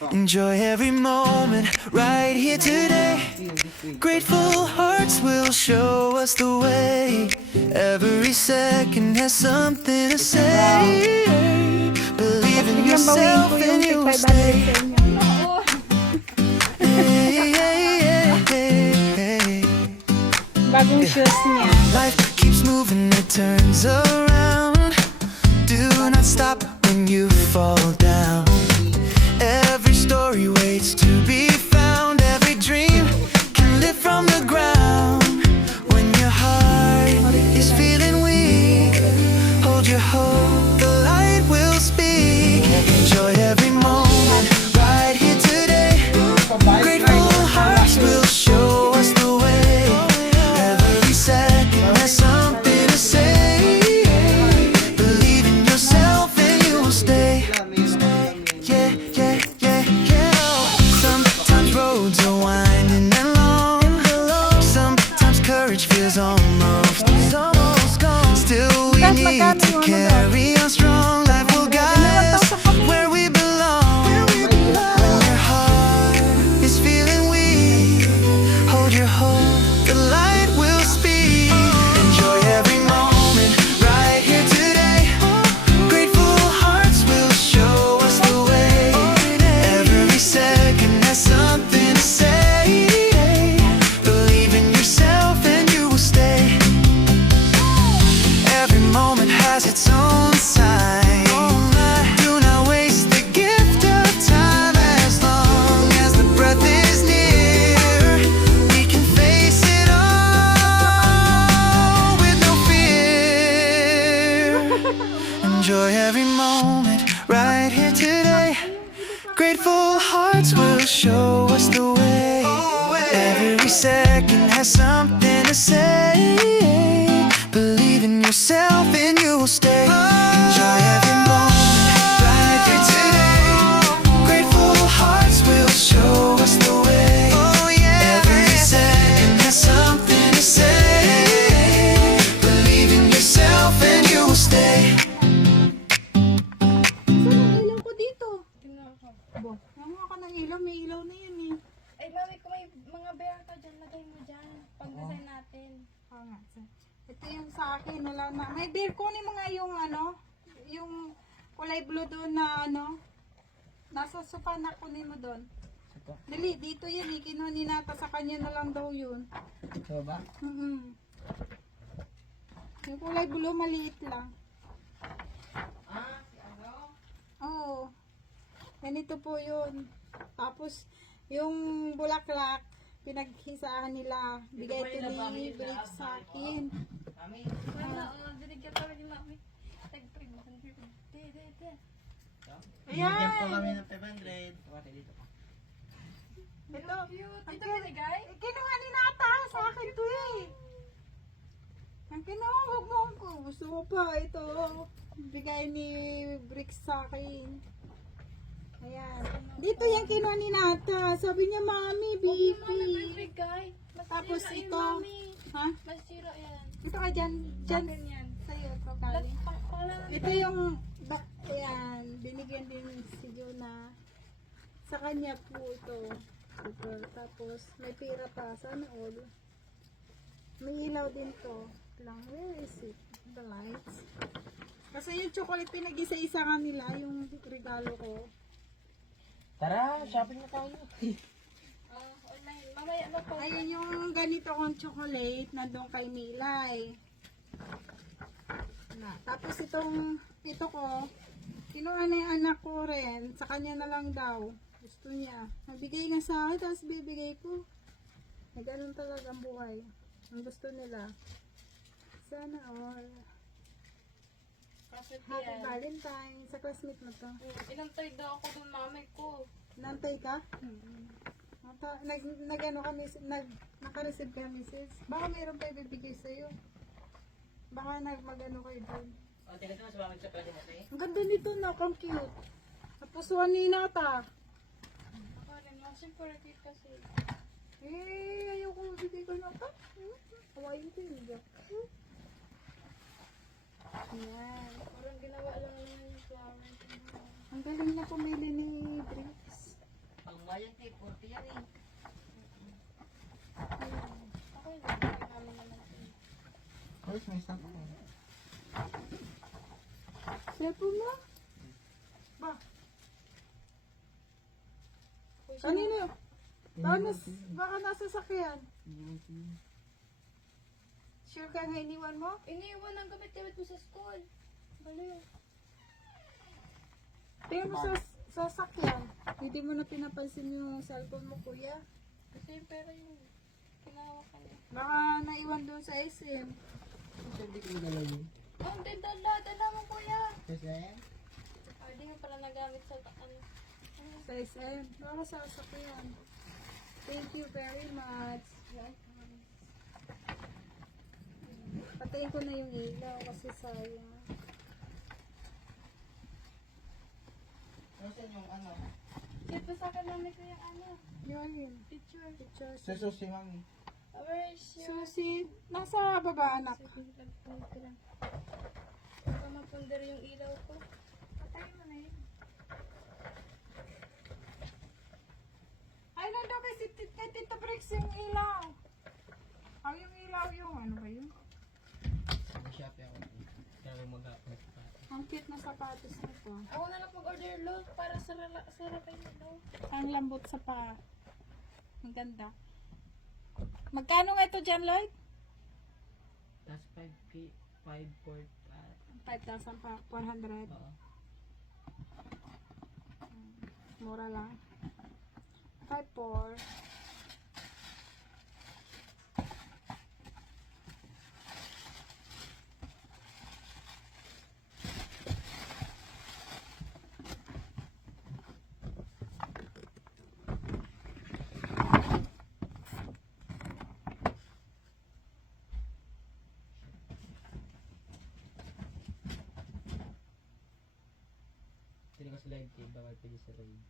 Enjoy every moment right here today. Grateful hearts will show us the way. Every second has something to say. Believe in Biglang bawiin yourself ko yung and you will 500 stay. sa inyo. Hey, hey, hey, hey, hey. Bagong shoes niya. Life keeps moving, it turns around. Do not stop when you fall down. Every story waits to be found. Every dream can live from the ground. When your heart is feeling weak, hold your hope, the light will speak. Enjoy every moment right here today. Grateful hearts will show us the way. Every second has something to say. Believe in yourself and you will stay. Yeah, yeah, yeah, yeah. Sometimes roads are winding and long. Sometimes courage feels almost gone. Still we need to carry on strong. Life will guide us where we belong. When your heart is feeling weak, hold your hope, the light will speak. Enjoy every moment right here today. Grateful hearts will show us the way. Every second has something to say. Believe in yourself and you will stay. Every moment has its own sign. Do not waste the gift of time. As long as the breath is near, we can face it all with no fear. Enjoy every moment right here today. Grateful hearts will show us the way. Every second has something to say. Believe in yourself and you will stay. Enjoy every moment right here today. Grateful hearts will show us the way. Every second has something to say. Believe in yourself and you will stay. Saan ang ilaw ko dito? Bo, nanguha ka ng ilaw. May ilaw na yan eh. Ay, mami, kung may mga bear ka dyan, lagay mo dyan. Pag-design natin. Oo nga. Ito yung sa akin. Wala na. May beer. Kunin mo nga yung ano, yung kulay blue doon na ano. Nasa sofa na, kunin mo doon. Dali, dito yan eh. Kinuha ni Nata, sa kanya na lang daw yun. Ito ba? Yung kulay blue, maliit lang. Ah, si ano? Oo. Ganito po yun. Tapos, yung bulaklak, pinaghisaan nila. Bigay ito ni Blake sa akin. Mami, Wala, dinigyan kami ni mami. Tag-300. Di. bigyan po kami ng 500. Kasi dito pa. Ito. Cute. Ito binigay? Kinuha ni Nata. Sa akin to eh. Ang kinuha, huwag mo ko. Gusto mo pa. Ito. Bigay ni Bricks sa akin. Ayan. Dito yung kinuha ni Nata. Sabi niya, Mami, Mami, baby. bigay. Tapos Masira yun, ito. mami. Ha? Masira yan. Ito ka dyan. Dyan. Ganyan. Sa'yo. Ito kali. Pangalan Ito yung, ayan, binigyan din si Juna. Sa kanya po ito. Super. Tapos, may pira pa. Sana all. May ilaw din to. Lang, where is it? The lights. Kasi yung chocolate pinag-isa-isa nga nila, yung regalo ko. Tara, shopping na tayo. online. Mamaya ano po? Ayun yung ganito kong chocolate, nandun kay Milay. Tapos ito ko, kinuha na yung anak ko rin, sa kanya na lang daw. Gusto niya. Nabigay nga sa akin, tapos bibigay ko. Ganun talaga ang buhay. Ang gusto nila. Sana all. Kasi Happy yan. Valentine. Sa classmate mo to. Inantay daw ako ng mami ko. Nantay ka? Nag-ano kami, naka-receive kami sis. Baka mayroon pa ibibigay sa'yo. Baka mag-ano kayo doon. O, tingnan mo sa mga chocolate natin. Ang ganda nito na, ang cute. Tapos one ni Nata. Ako rin, security kasi. Ayaw ko mabigay ko na ito. Hawaii ko yun. Yan. Parang ginawa lang naman yung flower. Ang galing na pumili ni Bricks. nga yan, te. 40 yan eh. Ako yun, namin naman ito. Ay, may stock ako. Cellphone mo? Ba? Uy, Kanino yun? Baka nasa sakyan. Sure ka nga iniwan mo? Iniwan ang gamit-gamit mo sa school. Baliw. Tingnan mo sa sakyan. Hindi mo na pinapansin yung cellphone mo, kuya. Kasi yung pera yun. Kinawak ka niya. Baka naiwan doon sa SM. Hindi ko dala yun. Oh, hindi, dala mo kuya. Kasi, Ah, di mo pala nagamit sa ano. Sa SM. Baka sa sakyan. Thank you very much. Patayin ko na yung ilaw kasi sayang. nasan yung ano? Siyempre sa akin namin ko yung ano. Yun. Picture. Picture. Sa susi, mami. Where is your... Susi, nasa baba anak. Baka mapundar yung ilaw ko. Patay mo na yun. Ay, nandun kay Tito Bricks yung ilaw. Ay, yung ilaw yung ano ba yun? Mag-shopee ako. Kaya mag-upload pa. Ang cute na sapatos nito. Ako na lang mag-order load para sa rapay na daw. Ang lambot sa paa. Ang ganda. Magkano nga ito dyan, Lloyd? Tapos 5K, 5,400. Oo. Mura lang. 5,400. Hindi ko sa live kay bawal pwede sa live.